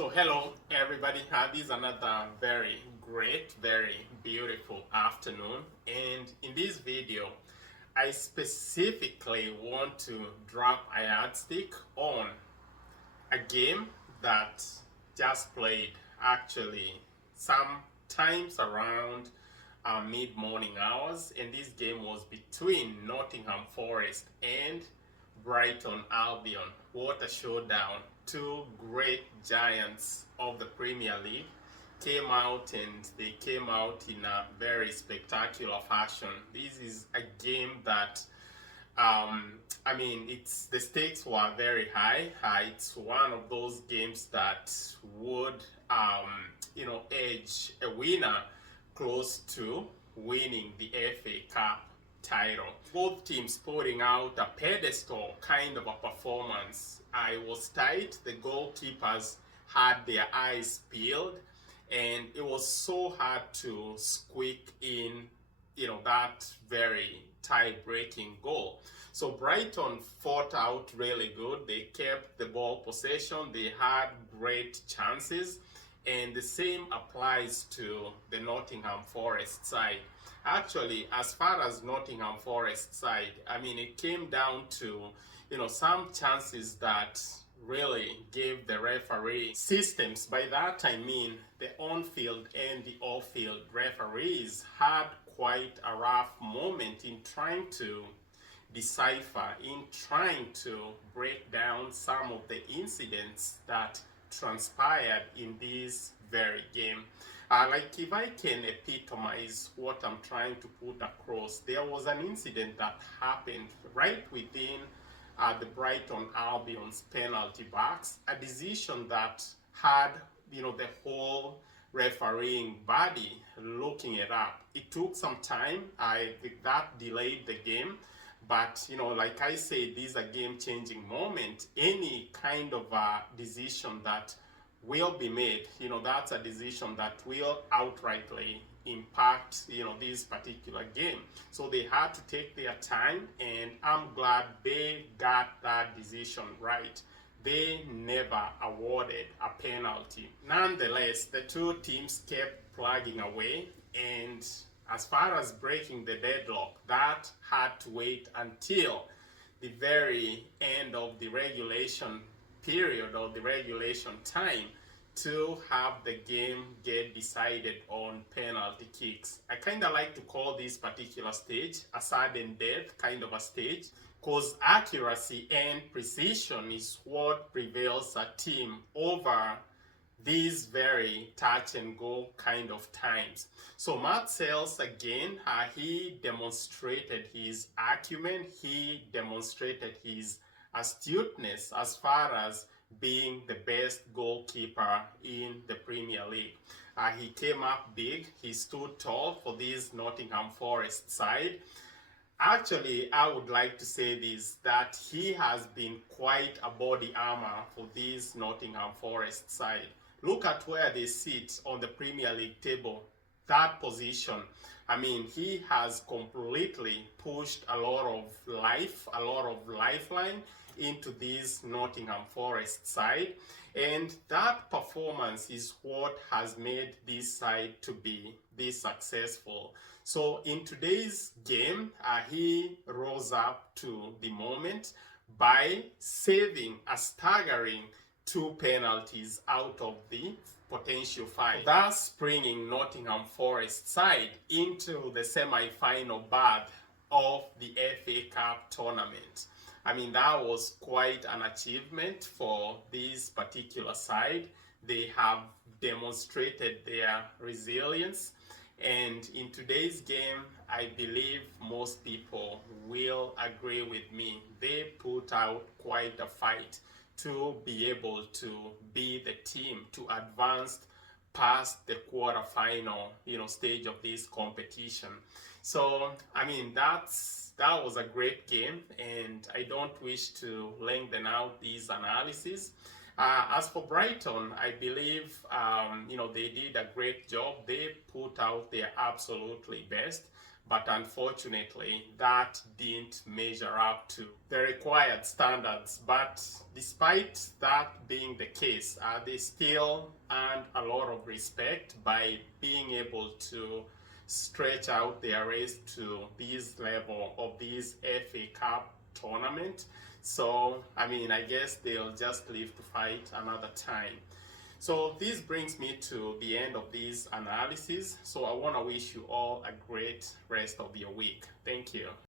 So hello everybody, this is another very great, very beautiful afternoon, and in this video I specifically want to drop a yardstick on a game that just played actually sometimes around mid-morning hours, and this game was between Nottingham Forest and Brighton Albion. What a showdown. Two great giants of the Premier League came out, and they came out in a very spectacular fashion. This is a game that it's the stakes were very high. It's one of those games that would, edge a winner close to winning the FA Cup title. Both teams putting out a pedestal kind of a performance. I was tight. The goalkeepers had their eyes peeled, and it was so hard to squeak in, that very tie-breaking goal. So Brighton fought out really good. They kept the ball possession. They had great chances, and the same applies to the Nottingham Forest side. Actually, as far as Nottingham Forest side, it came down to, some chances that really gave the referee systems. By that I mean the on-field and the off-field referees had quite a rough moment in trying to decipher, in trying to break down some of the incidents that transpired in this very game. If I can epitomize what I'm trying to put across, there was an incident that happened right within the Brighton Albion's penalty box, a decision that had, the whole refereeing body looking it up. It took some time. That delayed the game. But, like I say, this is a game-changing moment. Any kind of a decision that will be made, that's a decision that will outrightly impact, this particular game. So they had to take their time, and I'm glad they got that decision right. They never awarded a penalty. Nonetheless, the two teams kept plugging away, and as far as breaking the deadlock, that had to wait until the very end of the regulation period or the regulation time to have the game get decided on penalty kicks. I kind of like to call this particular stage a sudden death kind of a stage, because accuracy and precision is what prevails a team over these very touch and go kind of times. So Matt Sales again, he demonstrated his acumen, he demonstrated his astuteness as far as being the best goalkeeper in the Premier League. He came up big, he stood tall for this Nottingham Forest side. Actually, I would like to say this, that he has been quite a body armor for this Nottingham Forest side. Look at where they sit on the Premier League table. That position, he has completely pushed a lot of life, a lot of lifeline into this Nottingham Forest side, and that performance is what has made this side to be this successful. So in today's game, he rose up to the moment by saving a staggering 2 penalties out of the potential 5, thus bringing Nottingham Forest side into the semi-final berth of the FA Cup tournament. That was quite an achievement for this particular side. They have demonstrated their resilience, and in today's game, I believe most people will agree with me. They put out quite a fight to be able to be the team to advance past the quarterfinal, stage of this competition. So, that was a great game, and I don't wish to lengthen out these analyses. As for Brighton, I believe, they did a great job. They put out their absolutely best. but unfortunately that didn't measure up to the required standards. But despite that being the case, they still earned a lot of respect by being able to stretch out their race to this level of this FA Cup tournament. So, I mean, I guess they'll just live to fight another time. So this brings me to the end of this analysis. So I want to wish you all a great rest of your week. Thank you.